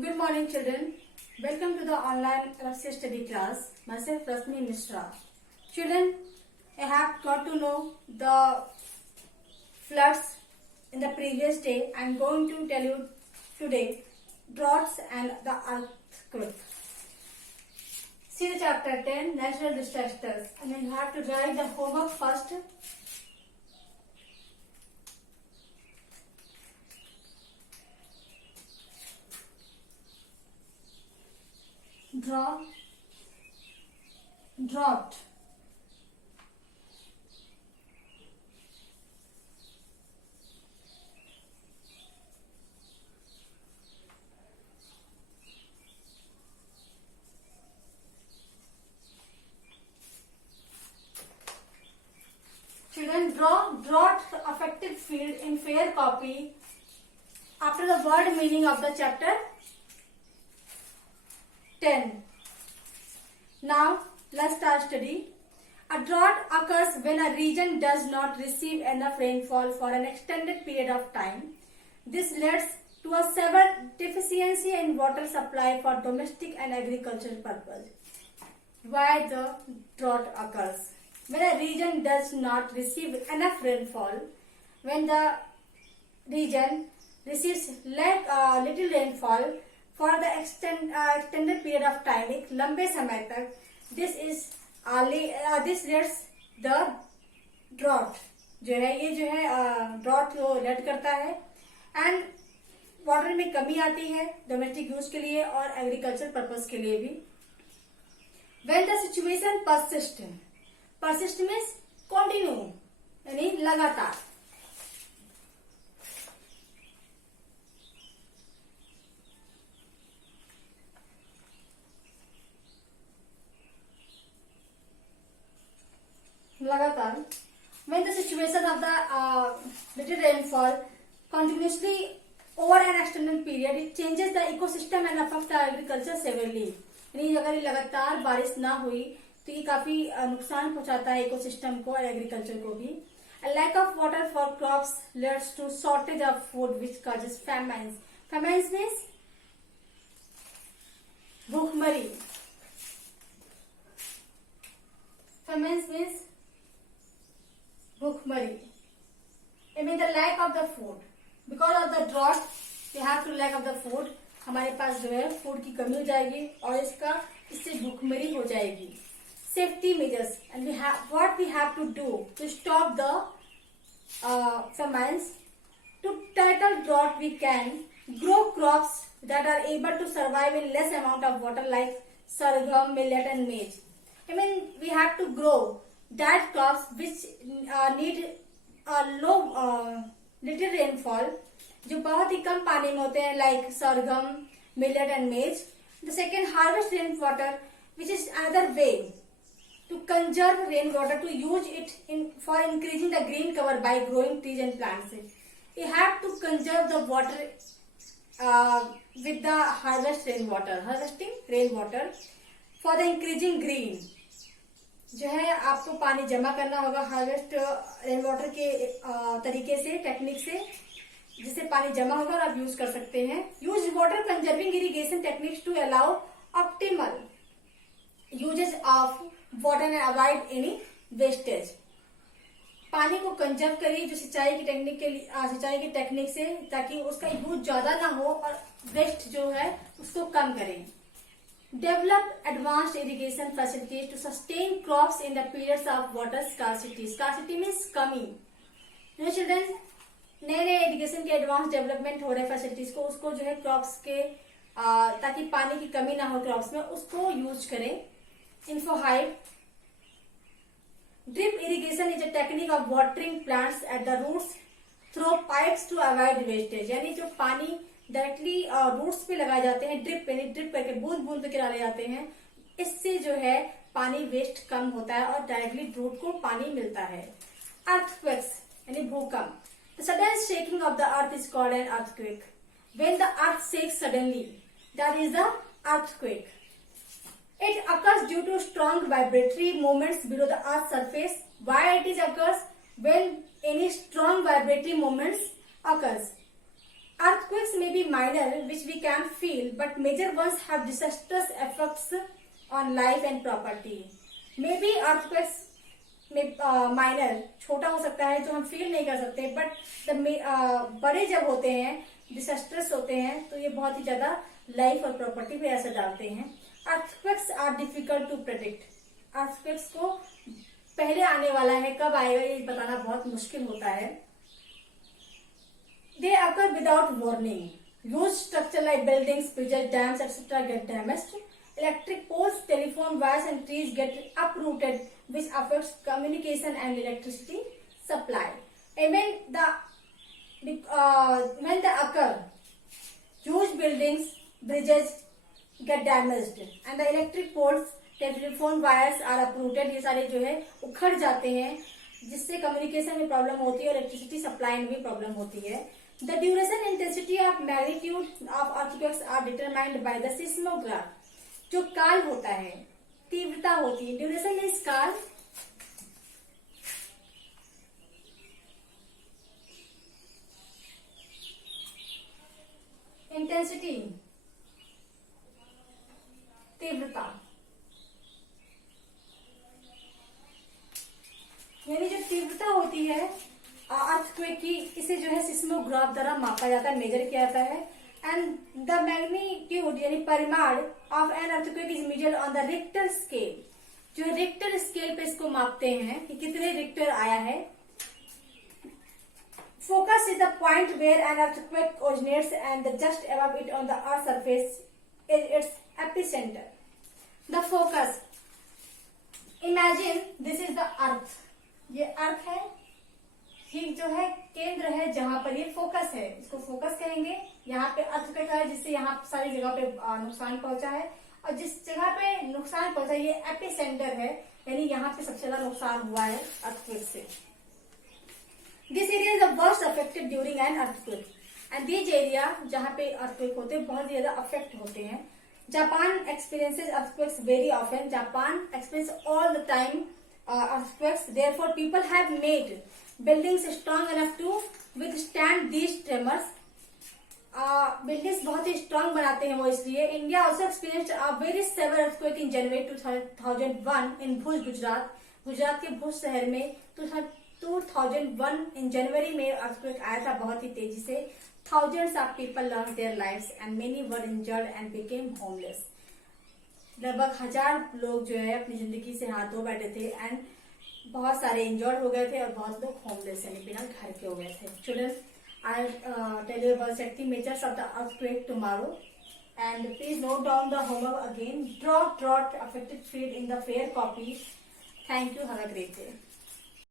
Good morning, children. Welcome to the online LFC study class. Myself, Rasmi Mishra. Children, I have got to know the floods in the previous day. I am going to tell you today droughts and the earthquake. See the chapter 10, natural disasters. And then you have to write the homework first. Drought. Children, draw drought affected field in fair copy after the word meaning of the chapter 10. Now, let's start study. A drought occurs when a region does not receive enough rainfall for an extended period of time. This leads to a severe deficiency in water supply for domestic and agricultural purposes. Why the drought occurs? When a region does not receive enough rainfall, when the region receives little rainfall for the extended period of time, एक लंबे समय तक, this leads the drought drought को lead करता है and water में कमी आती है डोमेस्टिक यूज के लिए और एग्रीकल्चर पर्पस के लिए भी. When the situation persist means continue यानी लगातार. When the situation of the little rainfall continuously over an extended period, it changes the ecosystem and affects the agriculture severely. यानी अगर ये लगातार बारिश ना हुई तो ये काफी नुकसान पहुंचाता है इकोसिस्टम को और एग्रीकल्चर को भी. A lack of water for crops leads to shortage of food which causes famines. Famines means भूखमरी. Famines means भूखमरी. I mean the lack of the food. Because of the drought, we have to lack of the food. हमारे पास जो है food की कमी हो जाएगी और इससे भूखमरी हो जाएगी. Safety measures and what we have to do to stop the famines. To tackle drought, we can grow crops that are able to survive in less amount of water like sorghum, millet and maize. I mean we have to grow that crops which need little rainfall, जो बहुत ही कम पानी में होते हैं like sorghum, millet and maize. The second, harvest rainwater, which is another way to conserve rainwater, to use it for increasing the green cover by growing trees and plants. You have to conserve the water with the harvesting rainwater for the increasing green. जो है आपको पानी जमा करना होगा harvest rain water के तरीके से, टेक्निक से, जिससे पानी जमा होगा और आप यूज कर सकते हैं. Use water conserving irrigation techniques to allow optimal uses of water and avoid any wastage. पानी को कंजर्व करिए जो सिंचाई की टेक्निक से, ताकि उसका यूज ज्यादा ना हो और वेस्ट जो है उसको कम करें. Develop advanced irrigation facilities to sustain crops in the periods of water scarcity. Scarcity means कमी. जो चिल्ड्रन नए इरिगेशन के एडवांस डेवलपमेंट हो रहे फैसिलिटीज को, उसको जो है क्रॉप्स के ताकि पानी की कमी ना हो क्रॉप्स में, उसको यूज करें. Info Hive. Drip irrigation is a technique of watering plants at the roots through pipes to avoid wastage. यानी जो पानी डायरेक्टली रूट्स पे लगाए जाते हैं, ड्रिप करके बूंद बूंद पे गिरा ले जाते हैं, इससे जो है पानी वेस्ट कम होता है और डायरेक्टली रूट को पानी मिलता है. अर्थक्वेक्स यानी भूकंप. The sudden shaking of the earth is called an earthquake. When the earth shakes suddenly, that is the earthquake. It occurs due to strong vibratory movements below the earth's surface. Why it occurs? When any strong vibratory movements occurs. Earthquakes may be minor, which we can feel, but major ones have disastrous effects on life and property. Maybe earthquakes में minor छोटा हो सकता है जो हम feel नहीं कर सकते, बट बड़े जब होते हैं, डिसास्टर्स होते हैं, तो ये बहुत ही ज्यादा लाइफ और प्रॉपर्टी पे असर डालते हैं. Earthquakes are difficult to predict. Earthquakes को पहले आने वाला है, कब आएगा ये बताना बहुत मुश्किल होता है. They occur without warning. Huge structure like buildings, bridges, dams, etc. get damaged. Electric poles, telephone wires and trees get uprooted, which affects communication and electricity supply. And when they occur, huge buildings, bridges get damaged and the electric poles, telephone wires are uprooted. ये सारे जो है उखड़ जाते हैं, जिससे communication में problem होती है और इलेक्ट्रिसिटी सप्लाई में भी प्रॉब्लम होती है. The duration and intensity of magnitude of earthquakes are determined by the seismograph. जो काल होता है, तीव्रता होती है. ड्यूरेशन मीन्स काल, इंटेंसिटी तीव्रता, यानी जो तीव्रता होती है अर्थक्वेक की, इसे जो है सिस्मोग्राफ द्वारा मापा जाता है, मेजर किया जाता है. एंड द मैग्नीट्यूड यानी परिमाण of an earthquake is measured on the Richter scale. जो रिक्टर स्केल पे इसको मापते हैं कि कितने रिक्टर आया है. Focus is the point where an earthquake originates and just above it on the earth surface is its epicentre. The focus, imagine this is the earth. ये अर्थ है, ये जो है केंद्र है जहां पर ये फोकस है, इसको फोकस कहेंगे. यहाँ पे अर्थक्वेक है जिससे यहाँ सारी जगह पे नुकसान पहुंचा है, और जिस जगह पे नुकसान पहुंचा ये एपिसेंटर है, यानी यहाँ पे सबसे ज्यादा नुकसान हुआ है अर्थक्वेक से. This area is the worst affected during an earthquake. And this area जहाँ पे अर्थक्वेक होते हैं बहुत ज्यादा अफेक्ट होते हैं. Japan experiences earthquakes very often. Japan experience all the time earthquakes. Therefore, people have made buildings strong enough to withstand these tremors. Buildings बहुत ही strong बनाते हैं वो, इसलिए. India also experienced a very severe earthquake in January 2001 in Bhuj, Gujarat. Gujarat के भुज शहर में 2001 in January में earthquake आया था बहुत ही तेजी से. Thousands of people lost their lives and many were injured and became homeless. लगभग 1000 लोग जो है अपनी जिंदगी से हाथ धो बैठे थे, एंड बहुत सारे इंजर्ड हो गए थे और बहुत लोग होमलेस यानी बिना घर के हो गए थे. Children, I tell you about safety measures of the earthquake tomorrow, and please note down the homework again. Drought affected field in the fair copy. Thank you. Have a great day.